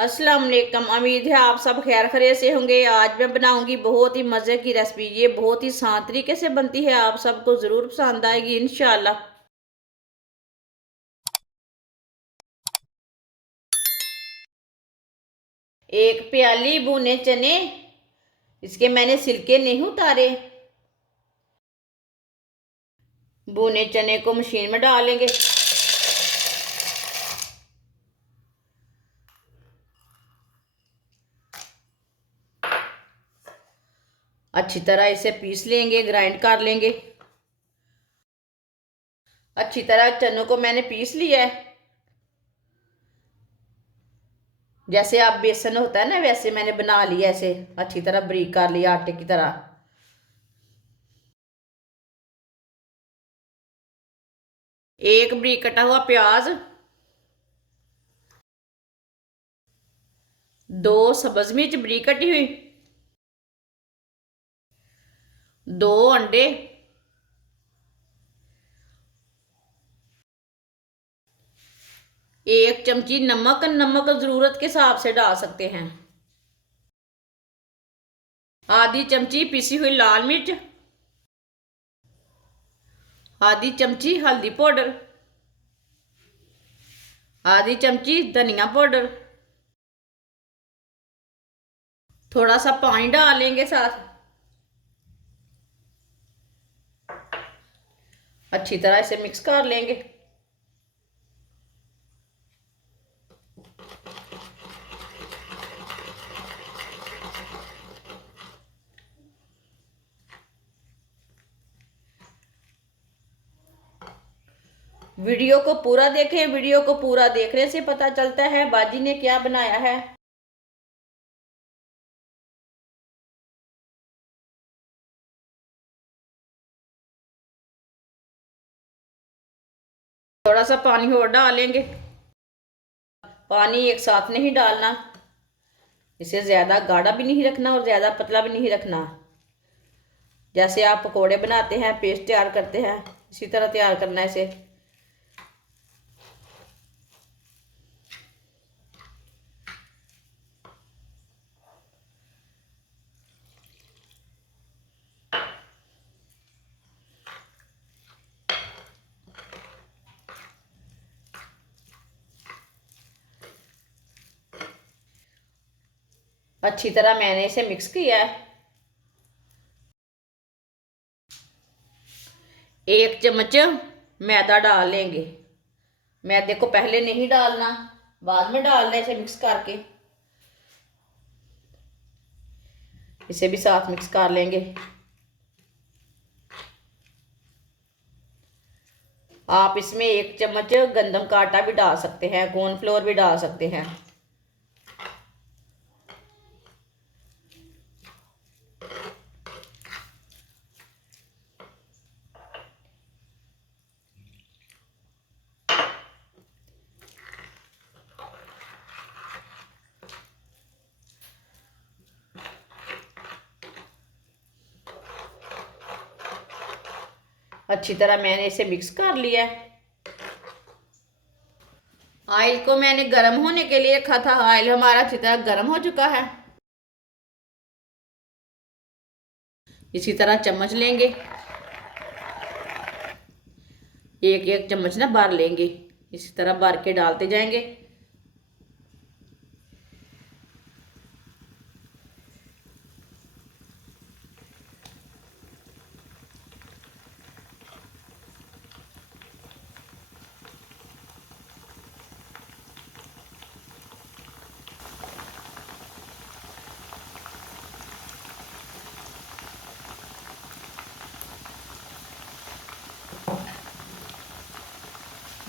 अस्सलाम वालेकुम। उम्मीद है आप सब खैर खैरियत से होंगे। आज मैं बनाऊंगी बहुत ही मज़े की रेसिपी। ये बहुत ही आसान तरीके से बनती है, आप सबको ज़रूर पसंद आएगी इंशाल्लाह। एक प्याली भुने चने, इसके मैंने छिलके नहीं उतारे। भुने चने को मशीन में डालेंगे। अच्छी तरह इसे पीस लेंगे, ग्राइंड कर लेंगे। अच्छी तरह चनों को मैंने पीस लिया है। जैसे आप बेसन होता है ना, वैसे मैंने बना लिया, ऐसे अच्छी तरह बारीक कर लिया आटे की तरह। एक बारीक कटा हुआ प्याज, दो सब्ज मिर्च बारीक कटी हुई, दो अंडे, एक चमची नमक। नमक जरूरत के हिसाब से डाल सकते हैं। आधी चमची पिसी हुई लाल मिर्च, आधी चमची हल्दी पाउडर, आधी चमची धनिया पाउडर। थोड़ा सा पानी डालेंगे साथ। अच्छी तरह इसे मिक्स कर लेंगे। वीडियो को पूरा देखें। वीडियो को पूरा देखने से पता चलता है बाजी ने क्या बनाया है। थोड़ा सा पानी और डालेंगे। पानी एक साथ नहीं डालना, इसे ज़्यादा गाढ़ा भी नहीं रखना और ज़्यादा पतला भी नहीं रखना। जैसे आप पकोड़े बनाते हैं, पेस्ट तैयार करते हैं, इसी तरह तैयार करना है इसे। अच्छी तरह मैंने इसे मिक्स किया है। एक चम्मच मैदा डाल लेंगे। मैदे को पहले नहीं डालना, बाद में डालना है। इसे मिक्स करके इसे भी साथ मिक्स कर लेंगे। आप इसमें एक चम्मच गंदम का आटा भी डाल सकते हैं, कॉर्नफ्लोर भी डाल सकते हैं। अच्छी तरह मैंने इसे मिक्स कर लिया है। ऑयल को मैंने गर्म होने के लिए रखा था। ऑयल हमारा अच्छी तरह गर्म हो चुका है। इसी तरह चम्मच लेंगे, एक एक चम्मच ना भर लेंगे। इसी तरह भर के डालते जाएंगे।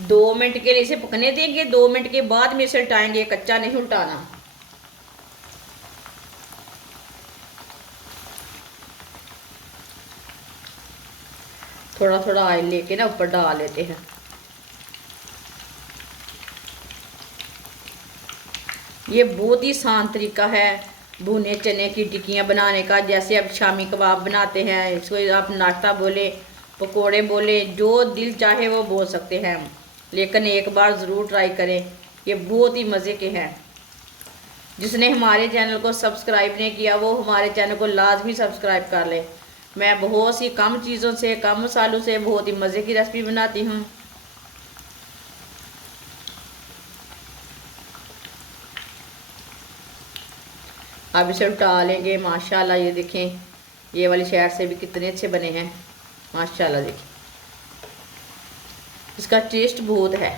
दो मिनट के लिए इसे पकने देंगे। 2 मिनट के बाद में इसे उल्टाएंगे, कच्चा नहीं उल्टाना। थोड़ा थोड़ा ऑयल लेके ना ऊपर डाल लेते हैं। ये बहुत ही आसान तरीका है भुने चने की टिक्कियाँ बनाने का। जैसे आप शामी कबाब बनाते हैं, इसको आप नाश्ता बोले, पकोड़े बोले, जो दिल चाहे वो बोल सकते हैं। लेकिन एक बार ज़रूर ट्राई करें, ये बहुत ही मज़े के हैं। जिसने हमारे चैनल को सब्सक्राइब नहीं किया वो हमारे चैनल को लाजमी सब्सक्राइब कर ले। मैं बहुत सी कम चीज़ों से, कम मसालों से बहुत ही मज़े की रेसिपी बनाती हूँ। अब इसे उल्टा लेंगे। माशाल्लाह ये देखें, ये वाली साइड से भी कितने अच्छे बने हैं। माशाल्लाह देखिए, इसका टेस्ट बहुत है।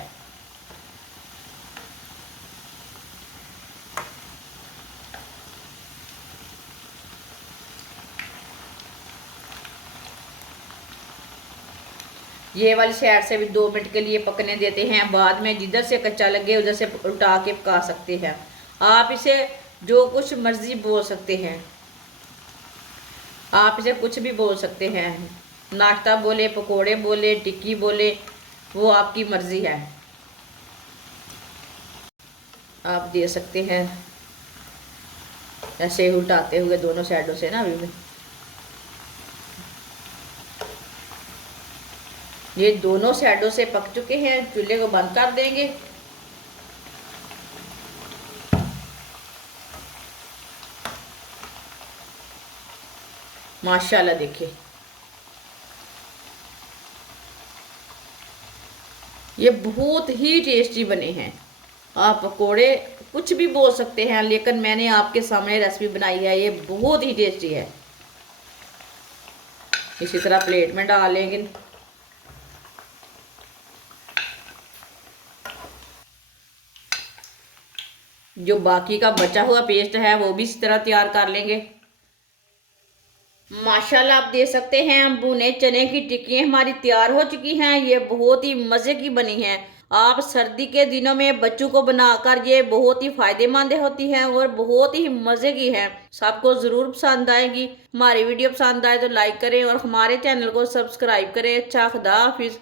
ये वाली साइड से भी 2 मिनट के लिए पकने देते हैं। बाद में जिधर से कच्चा लगे उधर से उल्टा के पका सकते हैं। आप इसे जो कुछ मर्जी बोल सकते हैं, आप इसे कुछ भी बोल सकते हैं। नाश्ता बोले, पकोड़े बोले, टिक्की बोले, वो आपकी मर्जी है। आप दे सकते हैं ऐसे उल्टाते हुए दोनों साइडों से ना। अभी ये दोनों साइडों से पक चुके हैं। चूल्हे को बंद कर देंगे। माशाल्लाह देखिए, ये बहुत ही टेस्टी बने हैं। आप पकोड़े कुछ भी बोल सकते हैं, लेकिन मैंने आपके सामने रेसिपी बनाई है, ये बहुत ही टेस्टी है। इसी तरह प्लेट में डाल लेंगे। जो बाकी का बचा हुआ पेस्ट है वो भी इसी तरह तैयार कर लेंगे। माशाल्लाह आप देख सकते हैं भुने चने की टिक्कियाँ हमारी तैयार हो चुकी हैं। ये बहुत ही मज़े की बनी हैं। आप सर्दी के दिनों में बच्चों को बनाकर, ये बहुत ही फायदेमंद होती हैं और बहुत ही मज़े की हैं। सबको ज़रूर पसंद आएगी। हमारी वीडियो पसंद आए तो लाइक करें और हमारे चैनल को सब्सक्राइब करें। अच्छा, खुदा हाफिज़।